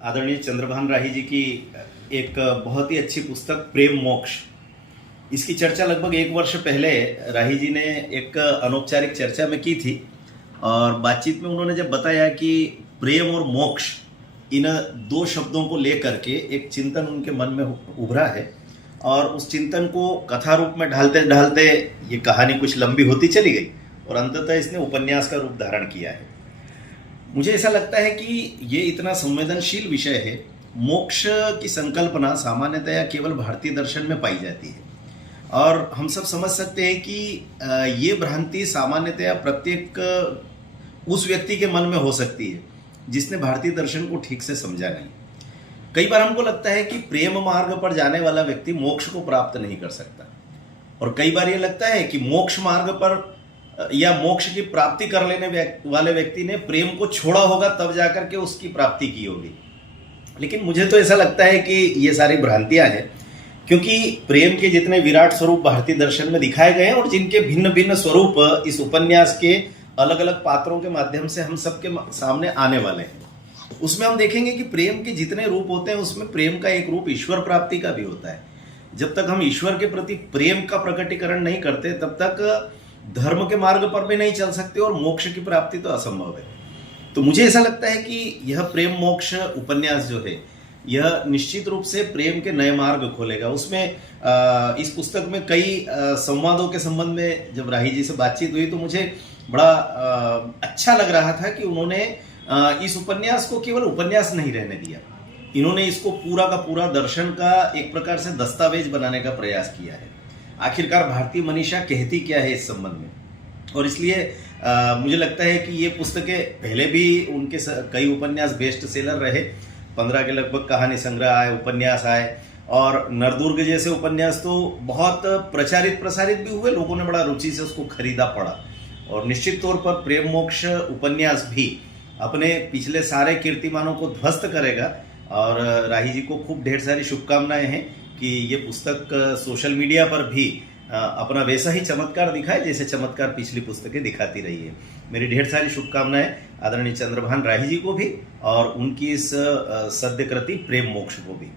आदरणीय चंद्रभान राही जी की एक बहुत ही अच्छी पुस्तक प्रेम मोक्ष। इसकी चर्चा लगभग 1 वर्ष पहले राही जी ने एक अनौपचारिक चर्चा में की थी और बातचीत में उन्होंने जब बताया कि प्रेम और मोक्ष इन दो शब्दों को लेकर के एक चिंतन उनके मन में उभरा है और उस चिंतन को कथा रूप में ढालते ढालते ये कहानी कुछ लंबी होती चली गई और अंततः इसने उपन्यास का रूप धारण किया है। मुझे ऐसा लगता है कि ये इतना संवेदनशील विषय है। मोक्ष की संकल्पना सामान्यतया केवल भारतीय दर्शन में पाई जाती है और हम सब समझ सकते हैं कि ये भ्रांति सामान्यतया प्रत्येक उस व्यक्ति के मन में हो सकती है जिसने भारतीय दर्शन को ठीक से समझा नहीं। कई बार हमको लगता है कि प्रेम मार्ग पर जाने वाला व्यक्ति मोक्ष को प्राप्त नहीं कर सकता और कई बार ये लगता है कि मोक्ष मार्ग पर या मोक्ष की प्राप्ति कर लेने वाले व्यक्ति ने प्रेम को छोड़ा होगा तब जाकर के उसकी प्राप्ति की होगी। लेकिन मुझे तो ऐसा लगता है कि ये सारी भ्रांतियां हैं, क्योंकि प्रेम के जितने विराट स्वरूप भारतीय दर्शन में दिखाए गए हैं और जिनके भिन्न भिन्न स्वरूप इस उपन्यास के अलग अलग पात्रों के माध्यम से हम सबके सामने आने वाले हैं, उसमें हम देखेंगे कि प्रेम के जितने रूप होते हैं उसमें प्रेम का एक रूप ईश्वर प्राप्ति का भी होता है। जब तक हम ईश्वर के प्रति प्रेम का प्रकटीकरण नहीं करते तब तक धर्म के मार्ग पर भी नहीं चल सकते और मोक्ष की प्राप्ति तो असंभव है। तो मुझे ऐसा लगता है कि यह प्रेम मोक्ष उपन्यास जो है यह निश्चित रूप से प्रेम के नए मार्ग खोलेगा। उसमें इस पुस्तक में कई संवादों के संबंध में जब राही जी से बातचीत हुई तो मुझे बड़ा अच्छा लग रहा था कि उन्होंने इस उपन्यास को केवल उपन्यास नहीं रहने दिया, इन्होंने इसको पूरा का पूरा दर्शन का एक प्रकार से दस्तावेज बनाने का प्रयास किया है। आखिरकार भारतीय मनीषा कहती क्या है इस संबंध में, और इसलिए मुझे लगता है कि ये पुस्तकें पहले भी उनके कई उपन्यास बेस्ट सेलर रहे। 15 के लगभग कहानी संग्रह आए, उपन्यास आए और नरदुर्ग जैसे उपन्यास तो बहुत प्रचारित प्रसारित भी हुए, लोगों ने बड़ा रुचि से उसको खरीदा पढ़ा। और निश्चित तौर पर प्रेम मोक्ष उपन्यास भी अपने पिछले सारे कीर्तिमानों को ध्वस्त करेगा और राही जी को खूब ढेर सारी शुभकामनाएं हैं कि ये पुस्तक सोशल मीडिया पर भी अपना वैसा ही चमत्कार दिखाए जैसे चमत्कार पिछली पुस्तकें दिखाती रही है। मेरी ढेर सारी शुभकामनाएं आदरणीय चंद्रभान राही जी को भी और उनकी इस सद्य कृति प्रेम मोक्ष को भी।